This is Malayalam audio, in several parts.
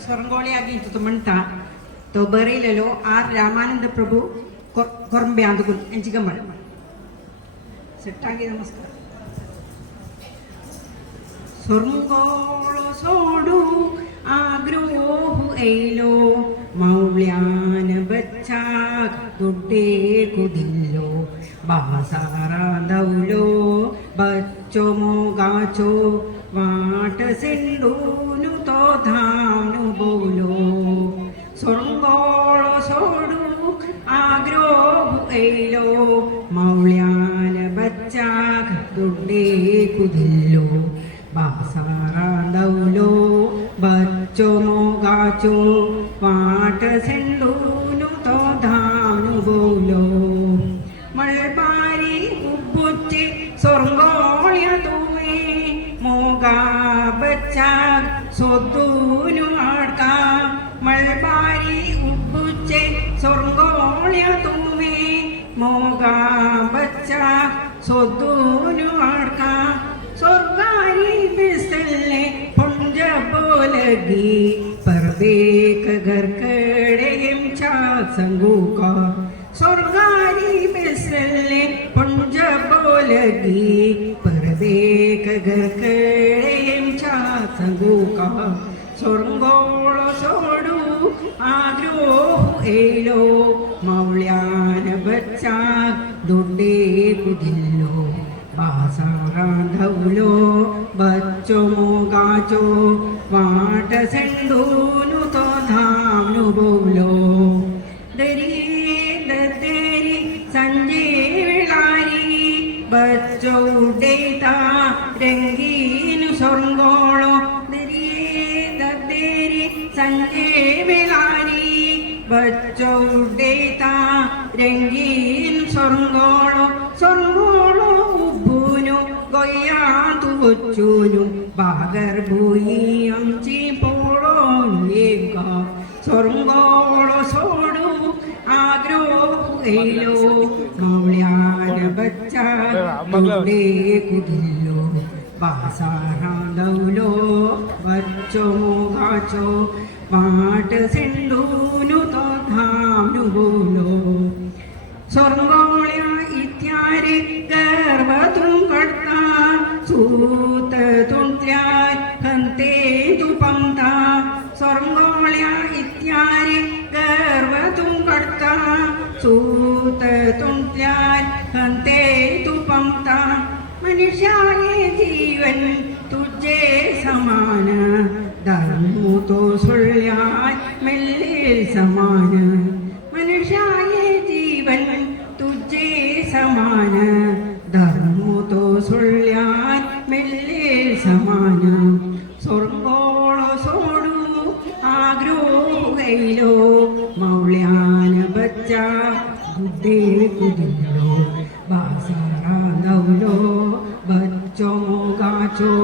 ಸ್ವರಂಗೋಳಿಯಾಗಿ ತೊಬರಿಲೆಲೋ ಆರ್ ರಾಮಾನಂದ ಪ್ರಭು ಕೊರಂಬೆ ಅಂದುಗುಲ್ ಎಂಚಿಗಂಬಳ ಸೆಟ್ಟಾಗಿ ನಮಸ್ಕಾರ ಸ್ವರಂಗೋಳು ಸೋಡು ಆಗ್ರೋಹು ಐಲೋ ಮೌಲ್ಯಾನ ಬಚ್ಚಾ ಗುಡ್ಡೇ ಕುದಿಲ್ಲೋ ಬಾಸಾರಾದೌಲೋ ಬಚ್ಚೋ ಮೋಗಾಚೋ ವಾಟ ಸೆಂಡೂ ആഗ്രോഹു എയിലോ മൗള്യാന कुदिल्लो बासारा കുതില്ലോ ബാസാറാന്തൗലോ ബച്ചോ മോഗാച്ചോ വാട്ട സെണ്ടൂനു തോധാനു ബോലോ മൾപാരി ഉപ്പുച്ച് സ്വർഗോളിയ തൂവേ മോകാ ബച്ചാ സ്വത്തൂനു ആಡ್ക മൾബാരി സ്വദൂനു ആർക്ക സ്വർഗാരി ബിസല്ലേ പുഞ്ച പോലഗി परदेक घर कड़ेम छा संगू का स्वर्गारी बिसले पुंज बोलगी परदेक घर कड़ेम छा संगू का സ്വർഗോള സോടു ആദ്രോഹ ഏലോ. മൗള്യാന ബച്ചാ ബാസാറാന്ധൗലോ ബച്ചോ മോഗാച്ചോ വാട്ട സെണ്ടൂനു തോധാനു ബോലോ ദരി ദരി സഞ്ജേ വിളാരി ബച്ചോ ഉഡേത രംഗീനു സ്വർഗോളോ. ദരി ദരി സഞ്ജേ വിളാരി ബച്ചോ ഉഡേത രംഗീനു വച്ചൂനു ബാഗർ പോയി അഞ്ചി സ്വർഗോളോ സോടു ബച്ച തുണ്ടേ കുതില്ലോ ബാസാറാന്തൗലോ വച്ചോ കാച്ചോ. പാട്ട് സെണ്ടൂനു തോധാനു ബോലോ സ്വർഗോള സൂത തുണ്ട്യാൽ ഹന്തേ തുപന്ത സ്വർഗോള ഇത്യാരി ഗർഭതും കടത്ത സൂത തുണ്ട്യാൽ ഹന്തേ തുപന്ത മനുഷ്യായ ജീവൻ തുജേ സമാന. ധർമ്മു തോ സുള്യാൽ മെല്ലെ സമാന. മനുഷ്യായ ജീവൻ തുജേ സമാന. कैलो मौल्यान बच्चा बुद्धे कुदिलो बाजारा नवलो बच्चो मोगाचो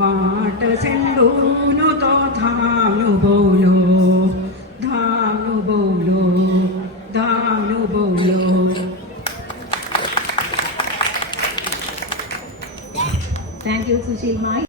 वाट सिंधून तो थामनु बोलो धामनु बोलो धामनु बोलो Thank you, Sushil Mai.